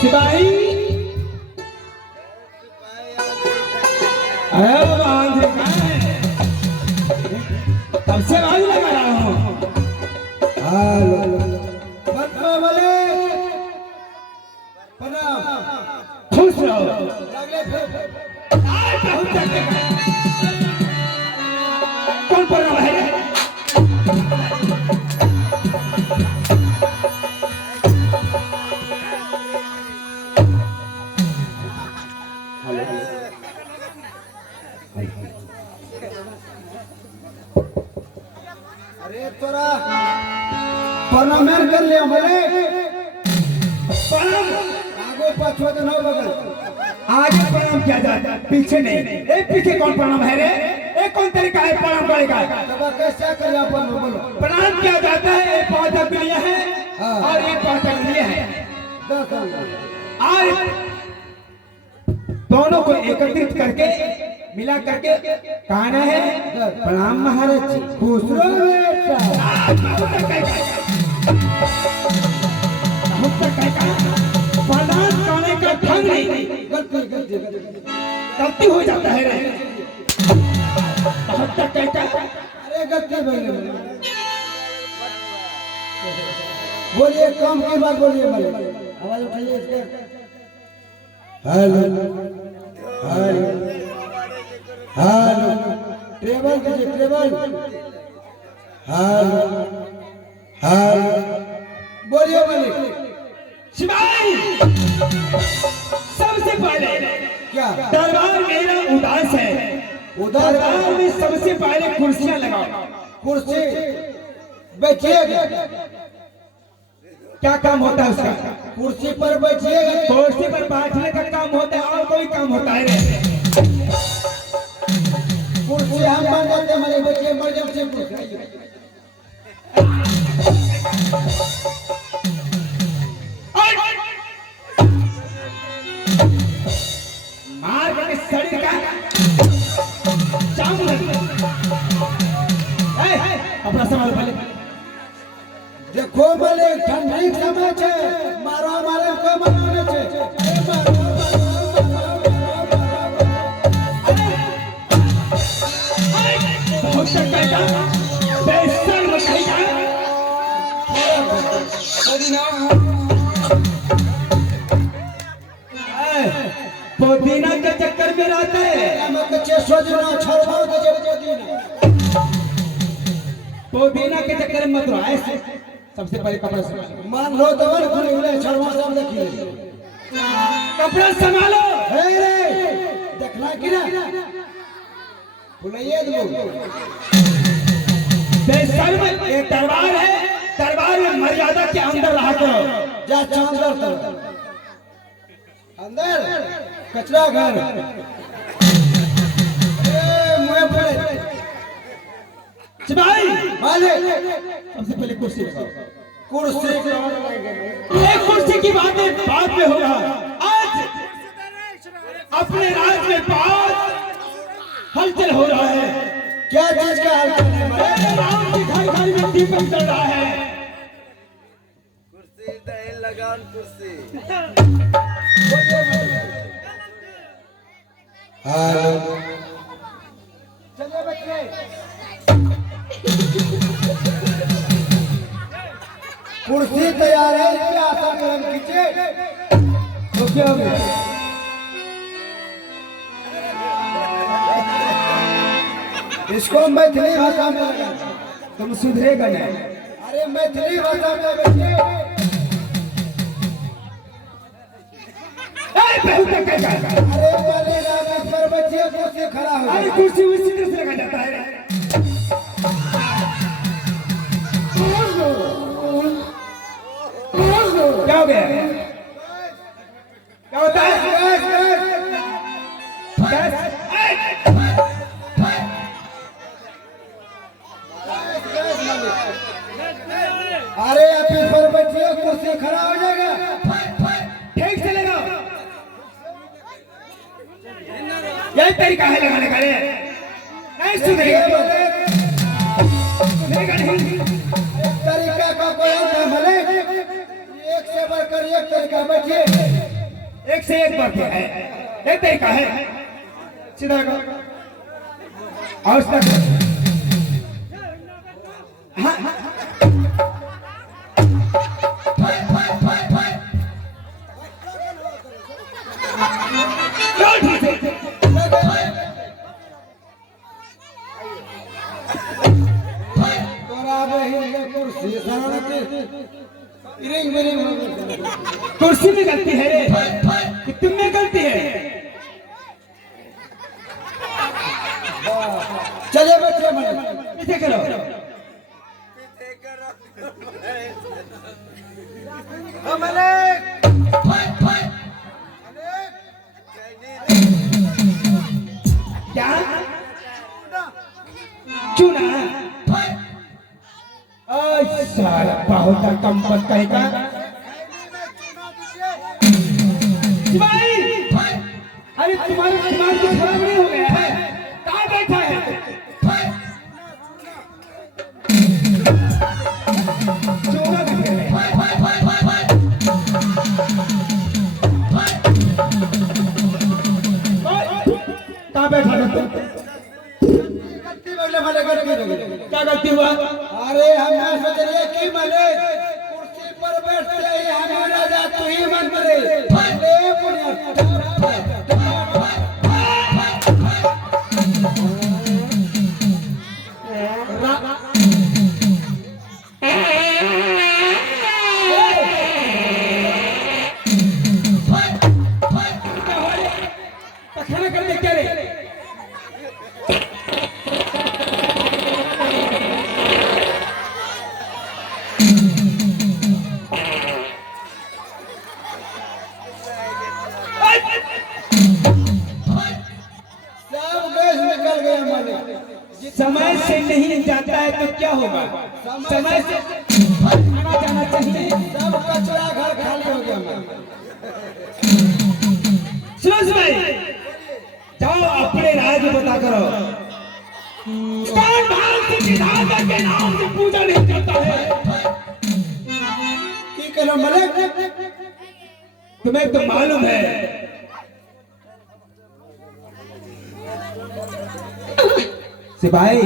सिपाही अरे बांध तब से आवाज लगा रहा हूँ। खुश रहो कौन प्रणाम है? अरे तोरा प्रणाम कर लिया बोले प्रणाम आगो पाछो तो न बगल आगे प्रणाम किया जाता है पीछे नहीं। ए पीछे कौन प्रणाम है रे? ए कौन तरीका है प्रणाम करेगा? तब कैसे कर लिया अपन बोलो प्रणाम किया जाता है। एक 5 अंगुलियां हैं और एक 5 अंगुलियां हैं 10 और दोनों को एकत्रित करके मिला करके कहना है प्रणाम महाराज जी। खुश रहो बेटा प्रणाम करने का ढंग नहीं गलती हो जाता है रे। अरे गलती बोले बोलिए कम की बात बोलिए आवाज उठाइए इसका हेलो हेलो हेलो ट्रेवल कीजिए ट्रेवल हेलो हेलो बोलिए बोलिए शिवाई सबसे पहले क्या दरबार मेरा उदास है। उधर दरबार में सबसे पहले कुर्सियां लगाओ। कुर्सी बैठिएगा क्या काम होता है उसका? कुर्सी पर बैठिएगा कुर्सी पर बैठने का काम होता है और कोई काम होता है रे? कुर्सी हम बन जाते हमारे बच्चे मर जाते मार के शरीर का चांद अपना संभाल पहले। देखो बोले ठंडी समय छे मारो मारे को मनाने छे बहुत टक्का बेशर्म कहीं पुदीना के चक्कर में रहते हैं। पुदीना के चक्कर में मत रहो। ऐसे सबसे पहले कपड़ा संभालो। मान लो तो बड़ खुले हुए छड़वा सब देखिए कपड़ा संभालो। हे रे देखना कि ना बुलाइए दो बेशर्म ये दरबार है। दरबार में मर्यादा के अंदर रहा करो। जा चांदर तो अंदर कचरा घर मुझे पड़े सिपाही माले सबसे पहले कुर्सी लगाओ। कुर्सी ये कुर्सी की बातें बाद में होगा। आज अपने राज्य में बहुत हलचल हो रहा है। क्या चीज का हाल राम के घर घर में दीपक चल रहा है। कुर्सी दही लगान कुर्सी चलिए बच्चे कुर्सी तैयार है इस पे आसन कलम खींचे तो क्या हो गया इसको मैथिली भाषा में लगा तुम सुधरेगा नहीं। अरे मैथिली भाषा में बच्चे बहुत टक्का अरे वाले रामेश्वर बच्चे कुर्सी खड़ा हो अरे गया कुर्सी उसी तरह से लगा जाता है। क्या हो गया? क्या होता है? गैस? अरे अभी पर बच्चे कुर्सी खड़ा हो जाएगा ठीक से लगाओ। यही तरीका है लगाने का रे। नहीं सुधरेगा नहीं। तरीका का कोई और भले एक से बढ़कर एक तरीका बैठिए एक से एक बात है, एक तरीका है। सीधा करो, और सीधा करो। हाँ हाँ कुर्सी में गलती है रे कि तुम में गलती है? चले बच्चे मन इसे करो। क्या चुना? साला बहुत कम पत कहेगा। भाई अरे तुम्हारा दिमाग तो खराब नहीं हो गया है? कहाँ बैठा है? चोगा किधर है? कहाँ बैठा था तुम? क्या गलती हुआ? अरे हम सोच रहे कि मले कुर्सी पर बैठते ही हमें राजा तू ही मन करे खाना कर दे क्या रे? समय से नहीं जाता है तो क्या होगा? समय से आना जाना चाहिए। सब कचरा घर खाली हो गया सुनो भाई, जाओ अपने राज बता करो। कौन भारत की राजा के नाम से पूजा नहीं करता है? की करो मलिक? तुम्हें तो मालूम है सिपाही।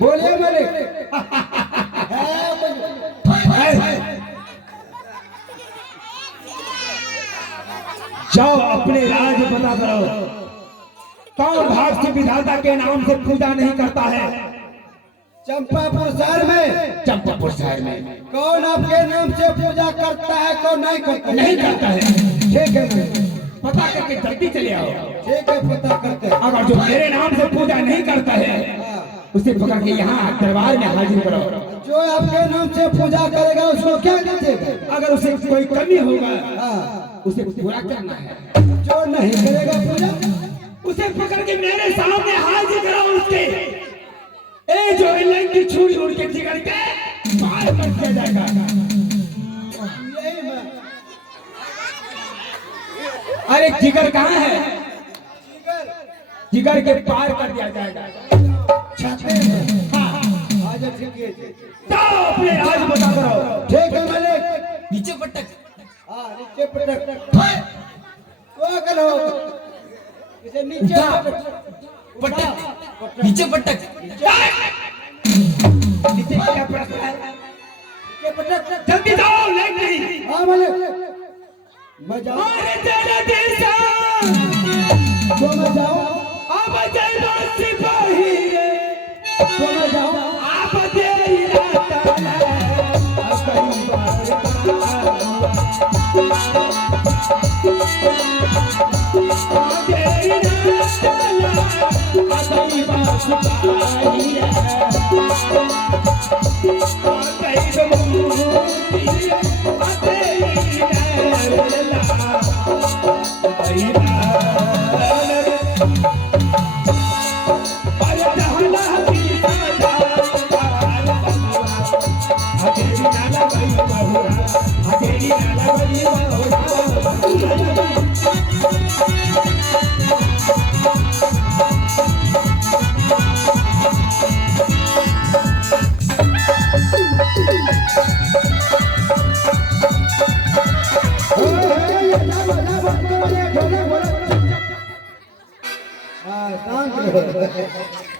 बोलिए मलिक। जाओ अपने राज पता करो। कौन भारत की विधाता के नाम से पूजा नहीं करता है? चंपापुर शहर में। चंपापुर शहर में कौन आपके नाम से पूजा करता है कौन नहीं करता? नहीं करता है। ठीक है मलिक, पता करके जल्दी चले आओ। ठीक है पता करते हैं। अगर जो मेरे नाम से पूजा नहीं करता है उसे पकड़ के यहाँ दरबार में हाजिर करो। जो आपके नाम से पूजा करेगा उसको क्या कीजिएगा? अगर उसे कोई कमी होगा हाँ, उसे पूरा करना है। जो नहीं करेगा पूजा उसे पकड़ के मेरे सामने हाजिर करो। उसके ए जो लंकी छुरी उड़ के जिगर के पार कर दिया जाएगा। यही मैं अरे जिगर कहाँ है? जिगर के पार कर दिया जाएगा। छाते में। हाँ, आज ठीक है। जाओ अपने राज बता करो। ठीक है मलिक। नीचे पटक। हाँ नीचे पटक। वो करो इसे नीचे पटक। नीचे पटक। नीचे क्या पटक है? नीचे पटक। जल्दी जाओ, लेट नहीं। हाँ मलिक मैं जाऊँ। अरे तेरे देशा तो मैं जाऊँ। अब जैसा सिपाही तो मैं जाऊँ। आप तेरी रात है अब कई बार तेरी रात अब कई बार सिपाही है कई बार बाजा बंद करो, ये ढोलक बोलो। हाँ, शांत रहो।